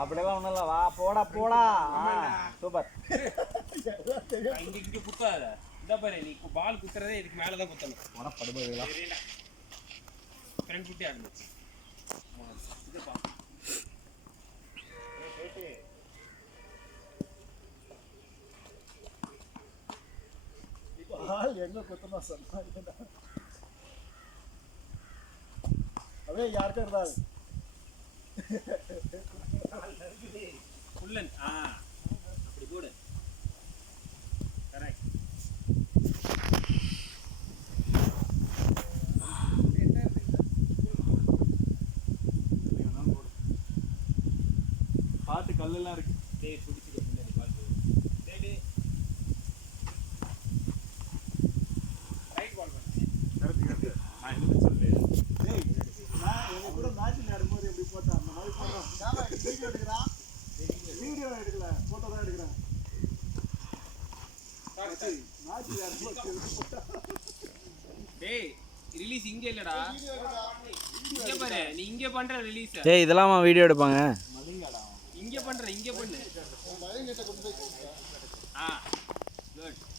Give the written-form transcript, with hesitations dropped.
அப்படியெல்லாம் ஒண்ணும் இல்ல. வா போடா போடா. சூப்பர். இங்க குத்தாத. இந்த பாரு நீ பால் குத்துறதே இதுக்கு மேல தான் குத்தணும். போடா படுபடுங்களா. ஃப்ரண்ட் ஃபுட் ஆடணும். இது பா. பால் எங்க குத்தமா சொன்னா அவே யார்கிட்ட இருந்தா ஃபுல்லன் அப்படி போடு. கரெக்ட். பாட்டு கல்லெல்லாம் இருக்கு. டேய் பிடிச்சிக்கோ பின்னாடி பால். டேய் டேய் ரைட் பால் பண்ணு. கரெக்ட் நான் என்ன சொல்றேன். டேய் நான் எங்க கூட மேட்ச் விளையாடும்போது எப்படி போட்டா அந்த மாதிரி போறோம். நான் வீடியோ எடுக்கறேன். வீடியோ எடுக்கல போட்டோ தான் எடுக்கறேன். சரி மேட்ச் விளையாடும்போது போட்டா. டேய் ரிலீஸ் இங்க இல்லடா. இங்க பாரு நீ இங்க பண்ற ரிலீஸ். டேய் இதெல்லாம் வீடியோ எடுப்பாங்க. இங்க பண்ற இங்க பண்ணு. குட்.